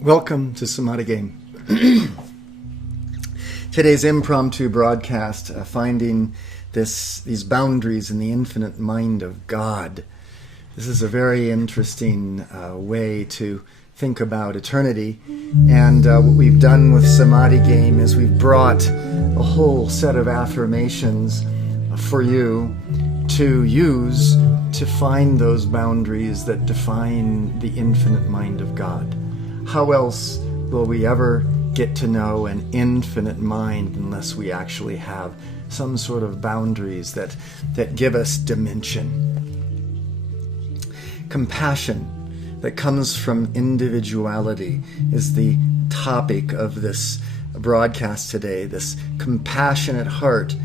Welcome to Samadhi Game. Today's impromptu broadcast, finding these boundaries in the infinite mind of God. This is a very interesting way to think about eternity. And what we've done with Samadhi Game is we've brought a whole set of affirmations for you to use to find those boundaries that define the infinite mind of God. How else will we ever get to know an infinite mind unless we actually have some sort of boundaries that give us dimension? Compassion that comes from individuality is the topic of this broadcast today. This compassionate heart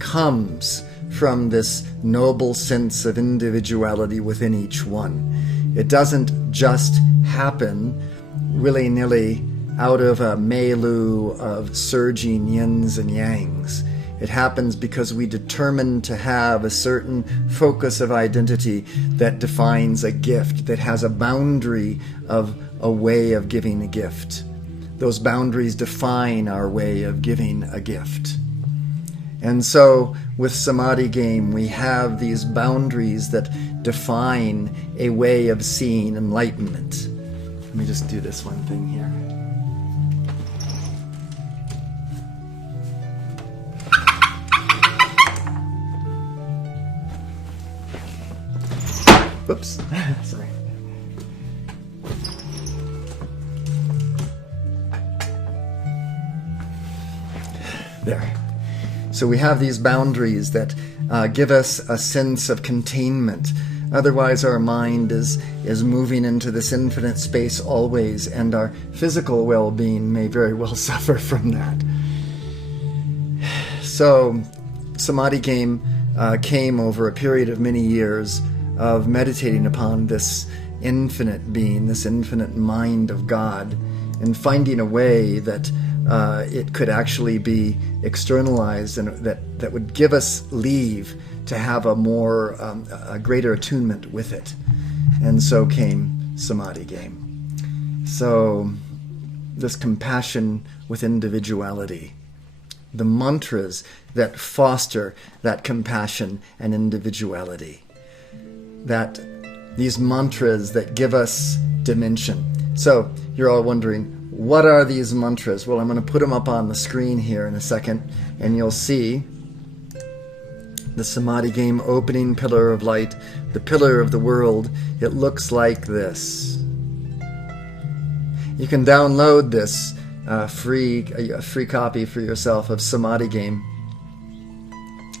comes from this noble sense of individuality within each one. It doesn't just happen willy-nilly out of a milieu of surging yins and yangs. It happens because we determine to have a certain focus of identity that defines a gift, that has a boundary of a way of giving a gift. Those boundaries define our way of giving a gift. And so with Samadhi Game, we have these boundaries that define a way of seeing enlightenment. Let me just do this one thing here. Whoops. Sorry. There. So we have these boundaries that give us a sense of containment, Otherwise, our mind is moving into this infinite space always, and our physical well-being may very well suffer from that. So, Samadhi Game came over a period of many years of meditating upon this infinite being, this infinite mind of God, and finding a way that it could actually be externalized, and that would give us leave to have a greater attunement with it. And so came Samadhi Game. So this compassion with individuality, the mantras that foster that compassion and individuality, that these mantras that give us dimension. So you're all wondering, what are these mantras? Well, I'm going to put them up on the screen here in a second, and you'll see the Samadhi Game opening pillar of light, the pillar of the world. It looks like this. You can download this free copy for yourself of Samadhi Game.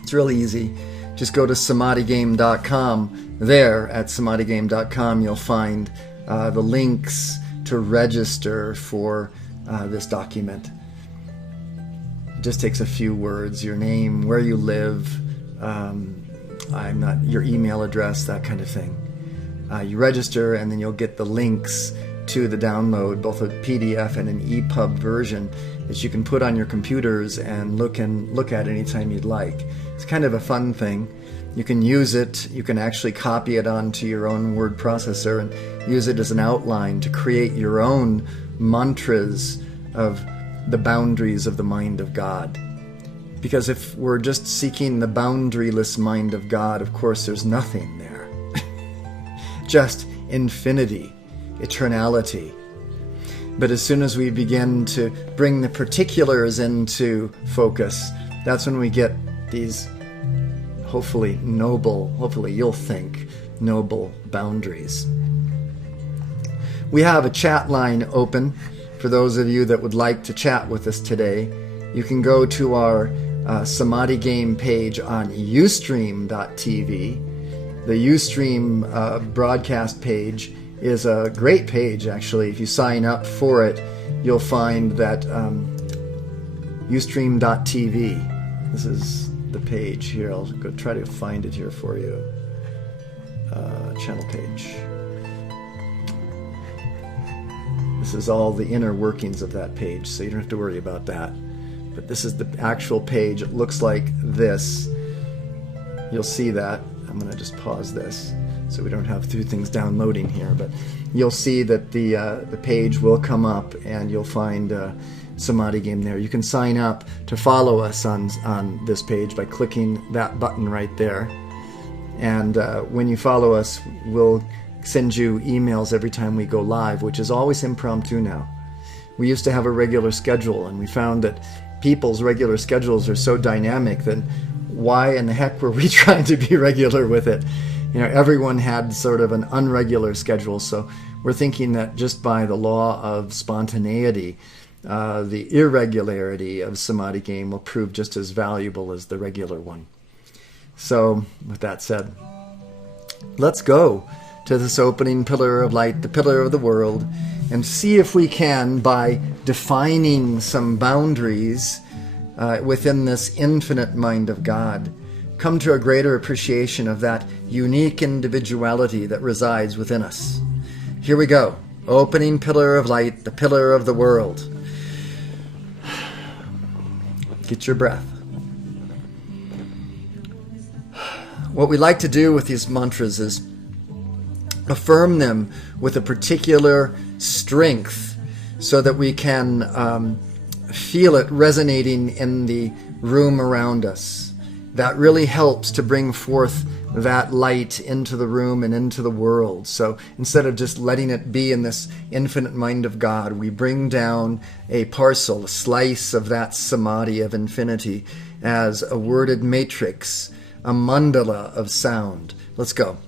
It's really easy. Just go to samadhigame.com. There at samadhigame.com you'll find the links to register for this document. It just takes a few words: your name, where you live, your email address, that kind of thing. You register, and then you'll get the links to the download, both a PDF and an EPUB version that you can put on your computers and look at anytime you'd like. It's kind of a fun thing. You can use it, you can actually copy it onto your own word processor and use it as an outline to create your own mantras of the boundaries of the mind of God. Because if we're just seeking the boundaryless mind of God, of course there's nothing there. Just infinity, eternality. But as soon as we begin to bring the particulars into focus, that's when we get these hopefully you'll think, noble boundaries. We have a chat line open for those of you that would like to chat with us today. You can go to our Samadhi Game page on Ustream.tv. The Ustream broadcast page is a great page, actually. If you sign up for it, you'll find that Ustream.tv. This is the page here. I'll go try to find it here for you. Channel page. This is all the inner workings of that page, so you don't have to worry about that. But this is the actual page. It looks like this. You'll see that. I'm going to just pause this so we don't have two things downloading here. But you'll see that the page will come up, and you'll find Samadhi Game there. You can sign up to follow us on this page by clicking that button right there. And when you follow us, we'll send you emails every time we go live, which is always impromptu now. We used to have a regular schedule, and we found that people's regular schedules are so dynamic that why in the heck were we trying to be regular with it? You know, everyone had sort of an unregular schedule, so we're thinking that just by the law of spontaneity, the irregularity of Samadhi Game will prove just as valuable as the regular one. So, with that said, let's go to this opening pillar of light, the pillar of the world, and see if we can, by defining some boundaries within this infinite mind of God, come to a greater appreciation of that unique individuality that resides within us. Here we go. Opening pillar of light, the pillar of the world. Get your breath. What we like to do with these mantras is affirm them with a particular strength so that we can feel it resonating in the room around us. That really helps to bring forth that light into the room and into the world. So instead of just letting it be in this infinite mind of God, we bring down a parcel, a slice of that samadhi of infinity as a worded matrix, a mandala of sound. Let's go.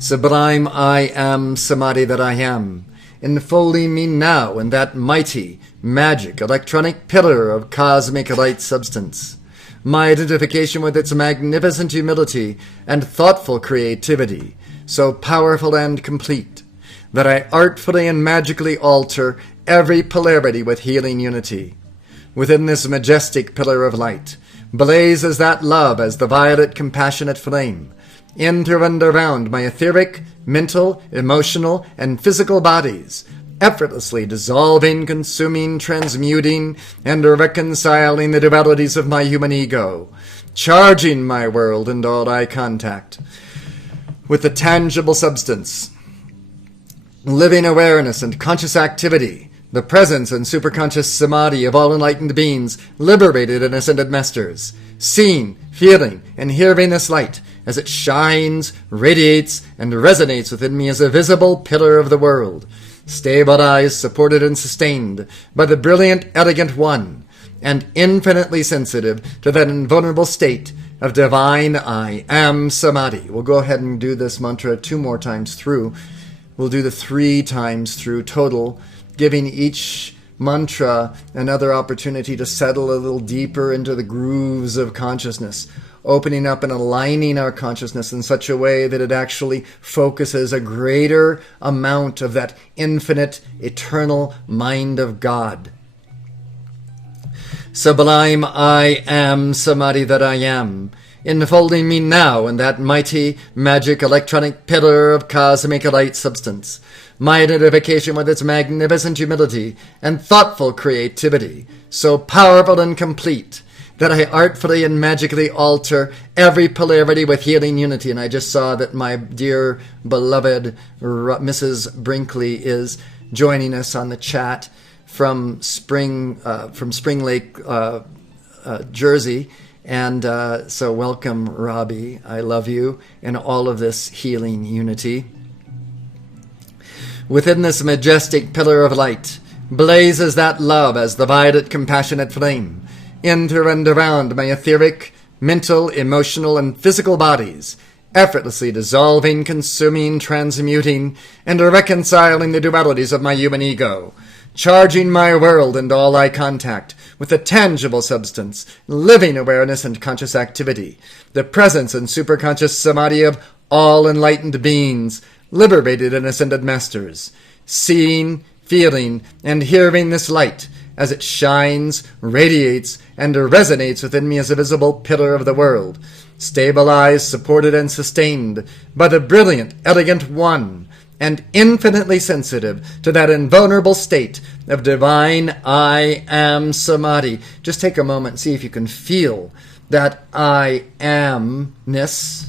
Sublime I am samadhi that I am, enfolding me now in that mighty, magic, electronic pillar of cosmic light substance. my identification with its magnificent humility and thoughtful creativity, so powerful and complete, that I artfully and magically alter every polarity with healing unity. Within this majestic pillar of light blazes that love as the violet compassionate flame, into and around my etheric, mental, emotional, and physical bodies, effortlessly dissolving, consuming, transmuting, and reconciling the dualities of my human ego, charging my world and all I contact with the tangible substance, living awareness and conscious activity, the presence and superconscious samadhi of all enlightened beings, liberated and ascended masters, seeing, feeling, and hearing this light as it shines, radiates, and resonates within me as a visible pillar of the world, stabilized, supported, and sustained by the brilliant, elegant one, and infinitely sensitive to that invulnerable state of divine I am samadhi. We'll go ahead and do this mantra 2 more times through. We'll do the 3 times through total, giving each mantra another opportunity to settle a little deeper into the grooves of consciousness, opening up and aligning our consciousness in such a way that it actually focuses a greater amount of that infinite, eternal mind of God. Sublime I am samadhi that I am, enfolding me now in that mighty, magic, electronic pillar of cosmic light substance, my identification with its magnificent humility and thoughtful creativity, so powerful and complete, that I artfully and magically alter every polarity with healing unity. And I just saw that my dear, beloved Mrs. Brinkley is joining us on the chat from Spring Lake, Jersey. And so welcome, Robbie. I love you in all of this healing unity. Within this majestic pillar of light blazes that love as the violet compassionate flame, into and around my etheric, mental, emotional, and physical bodies, effortlessly dissolving, consuming, transmuting, and reconciling the dualities of my human ego, charging my world and all I contact with a tangible substance, living awareness and conscious activity, the presence and superconscious samadhi of all enlightened beings, liberated and ascended masters, seeing, feeling, and hearing this light as it shines, radiates, and resonates within me as a visible pillar of the world, stabilized, supported, and sustained by the brilliant, elegant one, and infinitely sensitive to that invulnerable state of divine I am samadhi. Just take a moment and see if you can feel that I amness.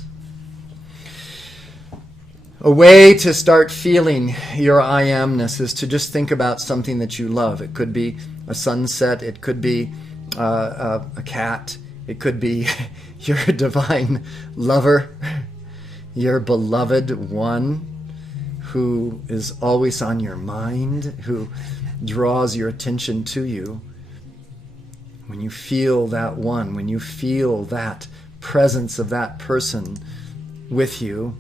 A way to start feeling your I amness is to just think about something that you love. It could be a sunset. It could be a cat. It could be your divine lover, your beloved one who is always on your mind, who draws your attention to you. When you feel that one, when you feel that presence of that person with you,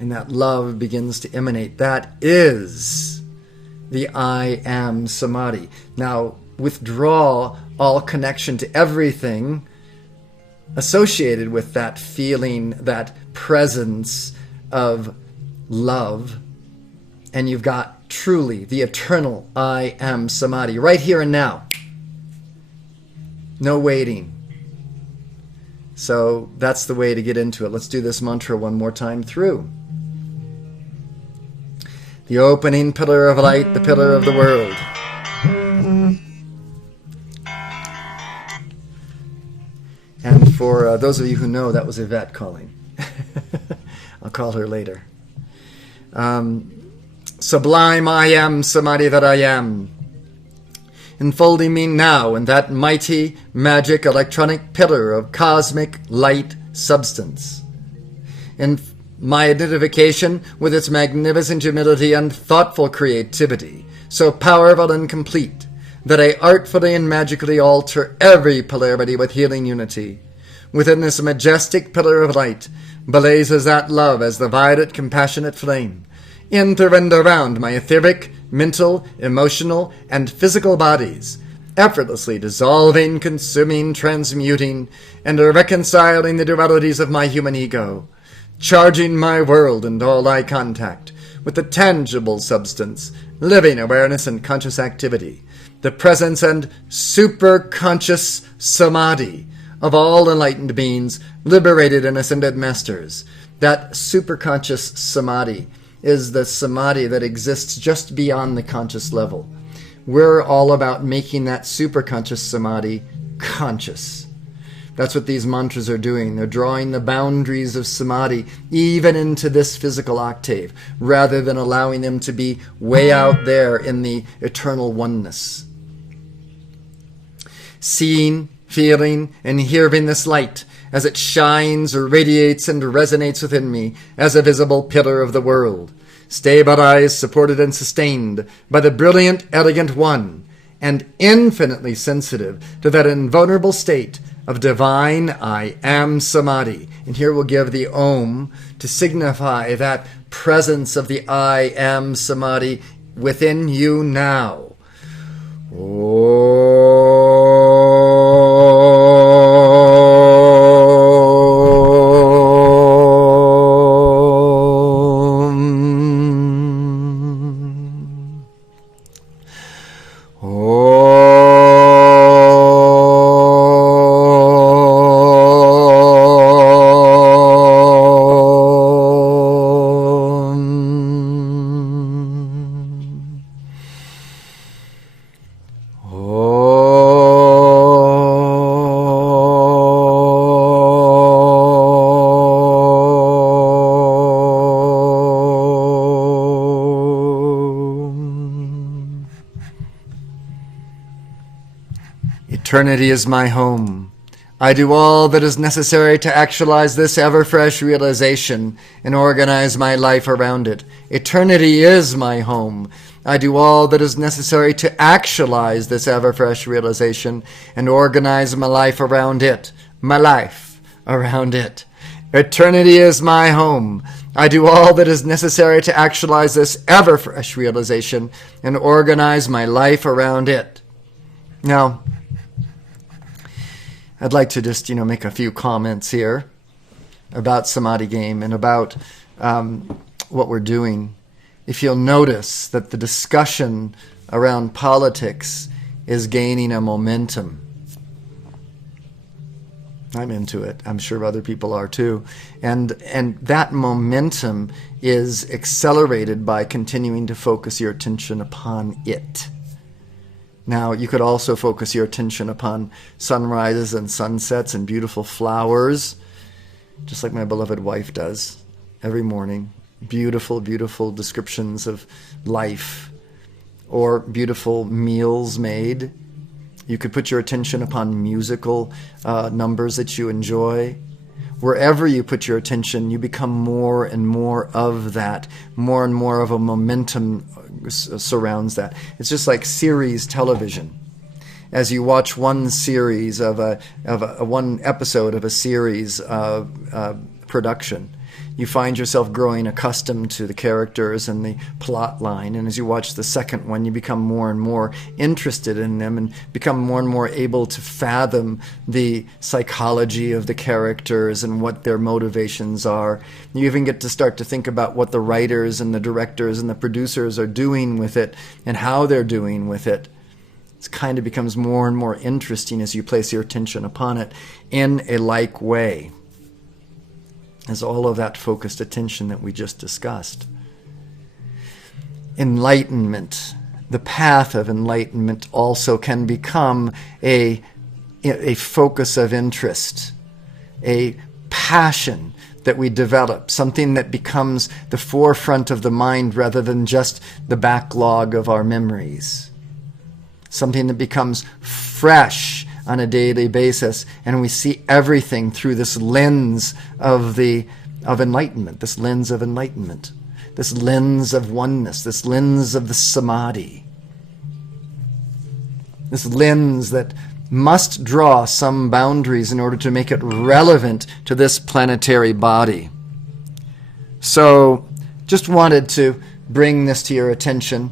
and that love begins to emanate, that is the I am samadhi. Now, withdraw all connection to everything associated with that feeling, that presence of love, and you've got truly the eternal I am samadhi right here and now. No waiting. So that's the way to get into it. Let's do this mantra one more time through. The opening pillar of light, the pillar of the world. And for those of you who know, that was Yvette calling. I'll call her later. Sublime I am samadhi that I am, enfolding me now in that mighty, magic, electronic pillar of cosmic light substance. In my identification with its magnificent humility and thoughtful creativity, so powerful and complete, that I artfully and magically alter every polarity with healing unity. Within this majestic pillar of light blazes that love as the violet compassionate flame, into and around my etheric, mental, emotional, and physical bodies, effortlessly dissolving, consuming, transmuting, and reconciling the dualities of my human ego, charging my world and all I contact with the tangible substance, living awareness and conscious activity, the presence and superconscious samadhi of all enlightened beings, liberated and ascended masters. That superconscious samadhi is the samadhi that exists just beyond the conscious level. We're all about making that superconscious samadhi conscious. That's what these mantras are doing. They're drawing the boundaries of samadhi even into this physical octave, rather than allowing them to be way out there in the eternal oneness. Seeing, feeling, and hearing this light as it shines, radiates, and resonates within me as a visible pillar of the world, stabilized, supported, and sustained by the brilliant, elegant one, and infinitely sensitive to that invulnerable state of divine I am samadhi. And here we'll give the Om to signify that presence of the I am samadhi within you now. Eternity is my home. I do all that is necessary to actualize this ever-fresh realization and organize my life around it. Eternity is my home. I do all that is necessary to actualize this ever-fresh realization and organize my life around it. My life around it. Eternity is my home. I do all that is necessary to actualize this ever-fresh realization and organize my life around it. Now, I'd like to just, make a few comments here about Samadhi Game and about what we're doing. If you'll notice that the discussion around politics is gaining a momentum. I'm into it. I'm sure other people are too. And that momentum is accelerated by continuing to focus your attention upon it. Now, you could also focus your attention upon sunrises and sunsets and beautiful flowers, just like my beloved wife does every morning. Beautiful, beautiful descriptions of life, or beautiful meals made. You could put your attention upon musical numbers that you enjoy. Wherever you put your attention, you become more and more of that. More and more of a momentum surrounds that. It's just like series television. As you watch one series of one episode of a series production, you find yourself growing accustomed to the characters and the plot line. And as you watch the second one, you become more and more interested in them and become more and more able to fathom the psychology of the characters and what their motivations are. You even get to start to think about what the writers and the directors and the producers are doing with it and how they're doing with it. It kind of becomes more and more interesting as you place your attention upon it in a like way as all of that focused attention that we just discussed. Enlightenment, the path of enlightenment also can become a focus of interest, a passion that we develop, something that becomes the forefront of the mind rather than just the backlog of our memories. Something that becomes fresh on a daily basis, and we see everything through this lens of enlightenment, this lens of enlightenment, this lens of oneness, this lens of the samadhi, this lens that must draw some boundaries in order to make it relevant to this planetary body. So, just wanted to bring this to your attention,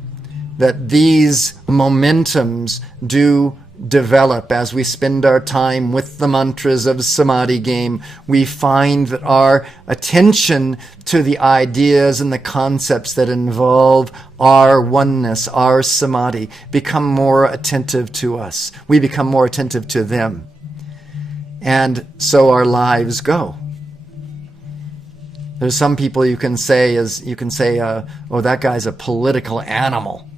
that these momentums do develop, as we spend our time with the mantras of samadhi game, we find that our attention to the ideas and the concepts that involve our oneness, our samadhi, become more attentive to us. We become more attentive to them. And so our lives go. There's some people you can say, oh, that guy's a political animal.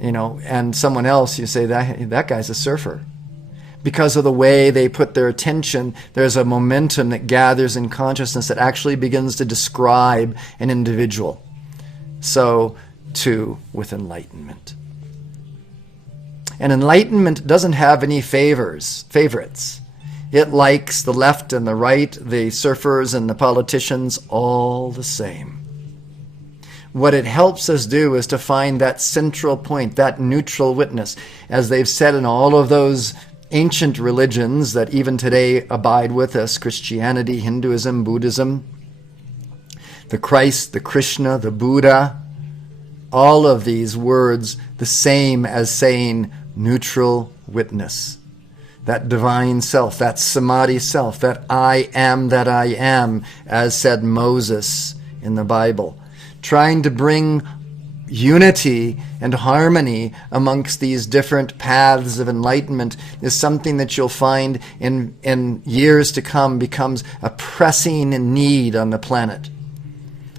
And someone else, you say, that guy's a surfer. Because of the way they put their attention, there's a momentum that gathers in consciousness that actually begins to describe an individual. So, too, with enlightenment. And enlightenment doesn't have any favorites. It likes the left and the right, the surfers and the politicians, all the same. What it helps us do is to find that central point, that neutral witness. As they've said in all of those ancient religions that even today abide with us, Christianity, Hinduism, Buddhism, the Christ, the Krishna, the Buddha, all of these words the same as saying neutral witness. That divine self, that samadhi self, that I am, as said Moses in the Bible. Trying to bring unity and harmony amongst these different paths of enlightenment is something that you'll find in years to come becomes a pressing need on the planet,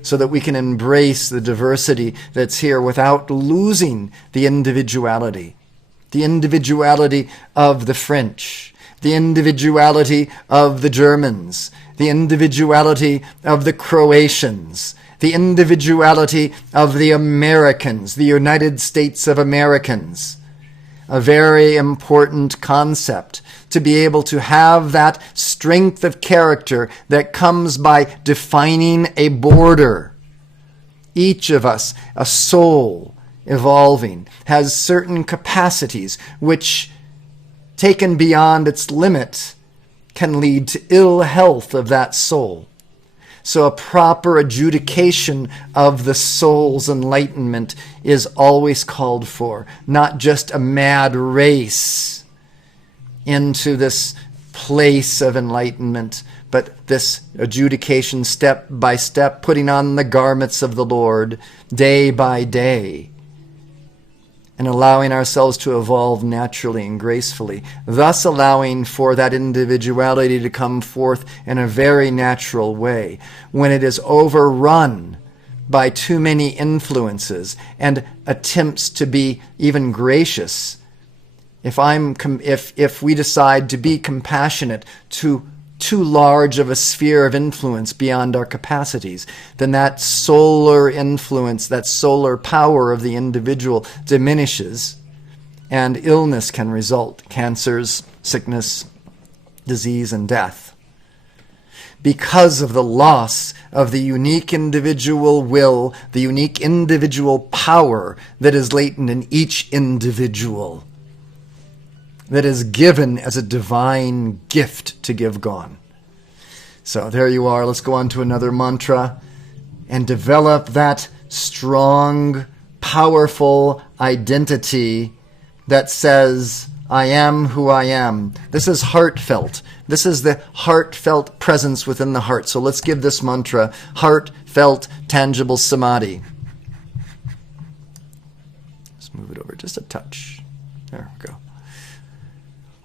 so that we can embrace the diversity that's here without losing the individuality. The individuality of the French, the individuality of the Germans, the individuality of the Croatians, the individuality of the Americans, the United States of Americans. A very important concept, to be able to have that strength of character that comes by defining a border. Each of us, a soul, evolving, has certain capacities which, taken beyond its limit, can lead to ill health of that soul. So a proper adjudication of the soul's enlightenment is always called for, not just a mad race into this place of enlightenment, but this adjudication step by step, putting on the garments of the Lord day by day, and allowing ourselves to evolve naturally and gracefully, thus allowing for that individuality to come forth in a very natural way. When it is overrun by too many influences and attempts to be even gracious, if we decide to be compassionate to too large of a sphere of influence beyond our capacities, then that solar influence, that solar power of the individual diminishes, and illness can result, cancers, sickness, disease, and death. Because of the loss of the unique individual will, the unique individual power that is latent in each individual, that is given as a divine gift to give gone. So there you are. Let's go on to another mantra and develop that strong, powerful identity that says, I am who I am. This is heartfelt. This is the heartfelt presence within the heart. So let's give this mantra heartfelt, tangible samadhi. Let's move it over just a touch. There we go.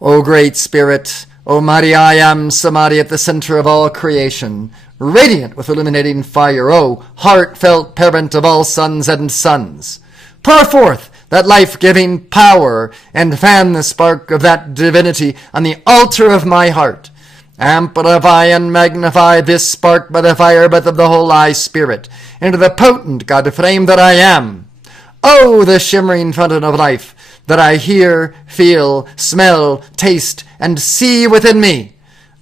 O Great Spirit, O mighty I am samadhi at the center of all creation, radiant with illuminating fire, O heartfelt parent of all sons and sons, pour forth that life-giving power and fan the spark of that divinity on the altar of my heart. Amplify and magnify this spark by the fire breath of the Holy Spirit into the potent God flame that I am. O the shimmering fountain of life that I hear, feel, smell, taste, and see within me.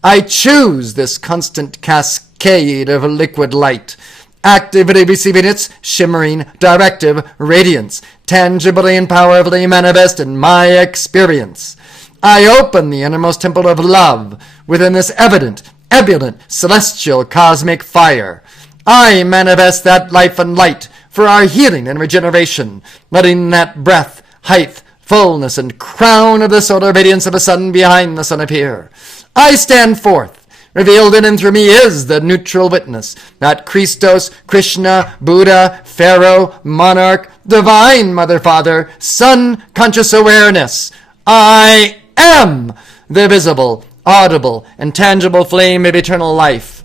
I choose this constant cascade of liquid light, actively receiving its shimmering, directive radiance, tangibly and powerfully manifest in my experience. I open the innermost temple of love within this evident, ebullient, celestial, cosmic fire. I manifest that life and light for our healing and regeneration, letting that breath, height, fullness and crown of the solar radiance of a sun behind the sun appear. I stand forth. Revealed in and through me is the neutral witness, not Christos, Krishna, Buddha, Pharaoh, monarch, divine mother, father, sun, conscious awareness. I am the visible, audible, and tangible flame of eternal life.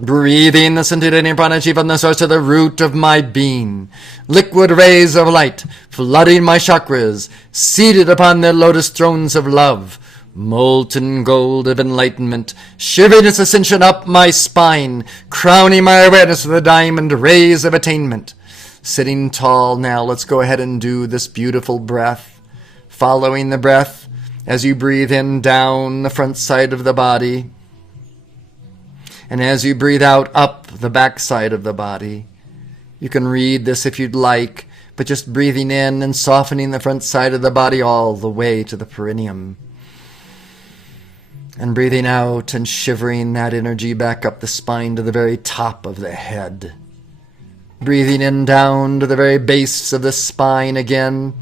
Breathing the scintillating prana from the source to the root of my being. Liquid rays of light flooding my chakras, seated upon their lotus thrones of love. Molten gold of enlightenment, shivering its ascension up my spine, crowning my awareness with the diamond rays of attainment. Sitting tall now, let's go ahead and do this beautiful breath. Following the breath as you breathe in down the front side of the body. And as you breathe out up the back side of the body. You can read this if you'd like, but just breathing in and softening the front side of the body all the way to the perineum. And breathing out and shivering that energy back up the spine to the very top of the head. Breathing in down to the very base of the spine again.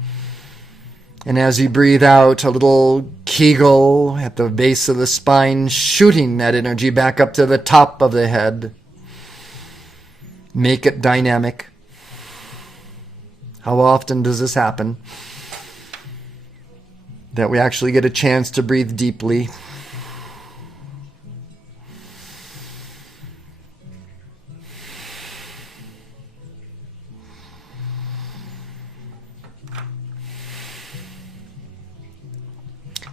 And as you breathe out, a little kegel at the base of the spine, shooting that energy back up to the top of the head. Make it dynamic. How often does this happen? That we actually get a chance to breathe deeply.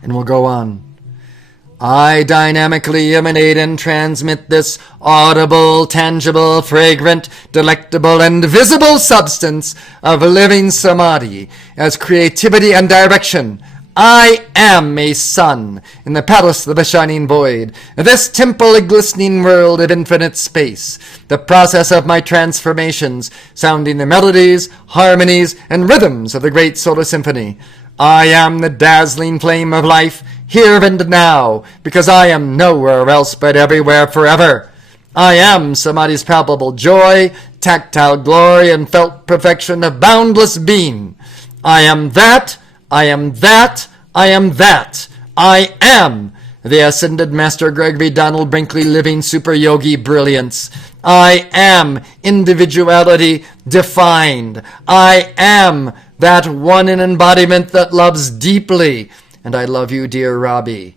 And we'll go on. I dynamically emanate and transmit this audible, tangible, fragrant, delectable, and visible substance of living samadhi as creativity and direction. I am a sun in the palace of the shining void, this temple a glistening world of infinite space, the process of my transformations, sounding the melodies, harmonies, and rhythms of the great solar symphony. I am the dazzling flame of life, here and now, because I am nowhere else but everywhere forever. I am Samadhi's palpable joy, tactile glory, and felt perfection of boundless being. I am that, I am that, I am that. I am the Ascended Master Gregory Donald Brinkley living super yogi brilliance. I am individuality defined. I am that one in embodiment that loves deeply. And I love you, dear Robbie.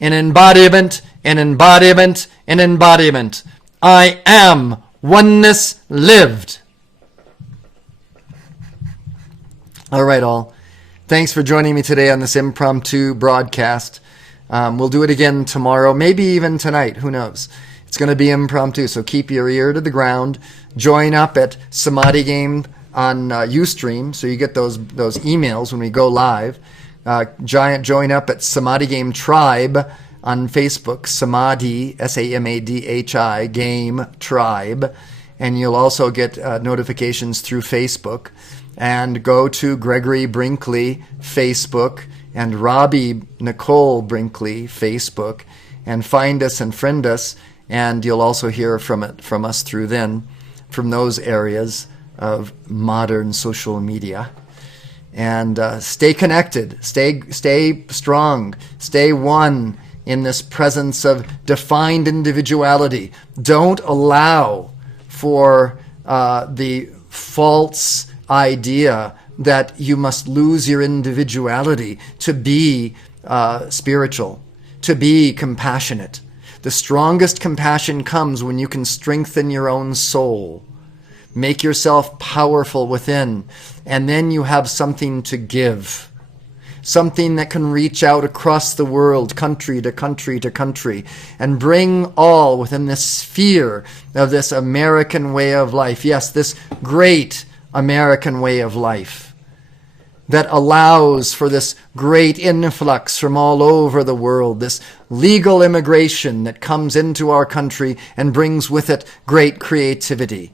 An embodiment, an embodiment, an embodiment. I am oneness lived. All right, all. Thanks for joining me today on this impromptu broadcast. We'll do it again tomorrow, maybe even tonight. Who knows? It's going to be impromptu, so keep your ear to the ground. Join up at Samadhi Game on Ustream, so you get those emails when we go live. Join up at Samadhi Game Tribe on Facebook, Samadhi, Samadhi, Game Tribe, and you'll also get notifications through Facebook. And go to Gregory Brinkley Facebook and Robbie Nicole Brinkley Facebook and find us and friend us, and you'll also hear from us through from those areas of modern social media. And stay connected, stay strong, stay one in this presence of defined individuality. Don't allow for the false idea that you must lose your individuality to be spiritual, to be compassionate. The strongest compassion comes when you can strengthen your own soul, make yourself powerful within, and then you have something to give, something that can reach out across the world, country to country to country, and bring all within this sphere of this American way of life. Yes, this great American way of life that allows for this great influx from all over the world, this legal immigration that comes into our country and brings with it great creativity.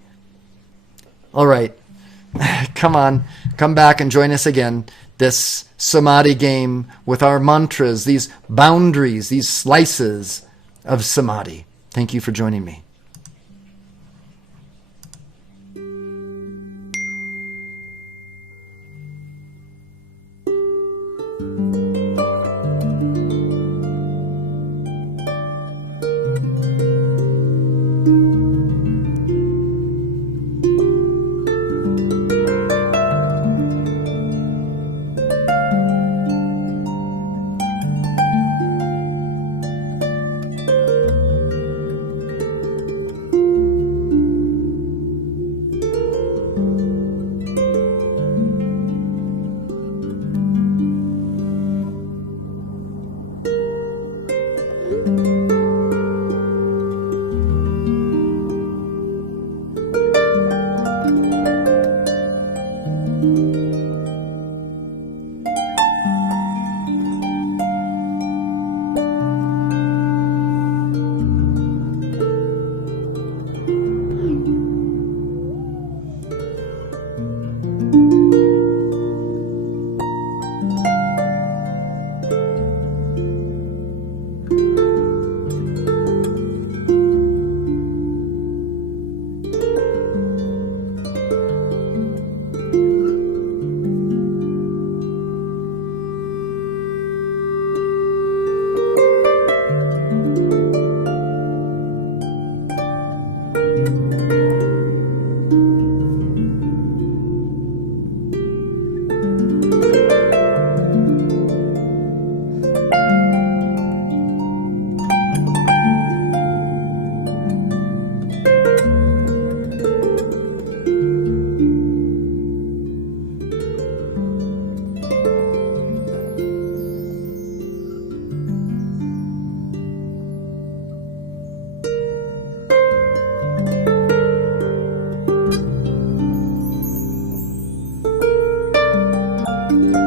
All right, come on, come back and join us again. This Samadhi game with our mantras, these boundaries, these slices of Samadhi. Thank you for joining me. you.